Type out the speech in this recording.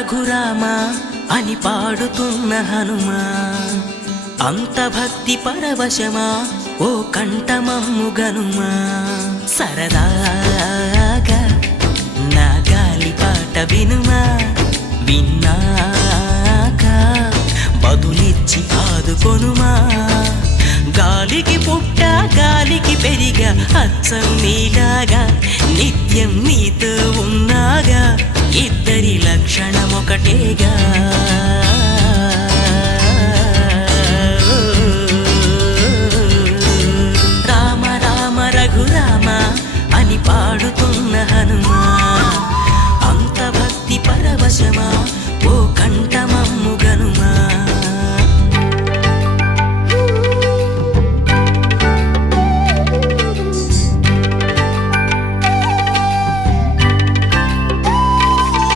రఘురామా అని పాడుతున్న హనుమా, అంత భక్తి పరవశమా ఓ కంఠమమ్ము గనుమా. సరదా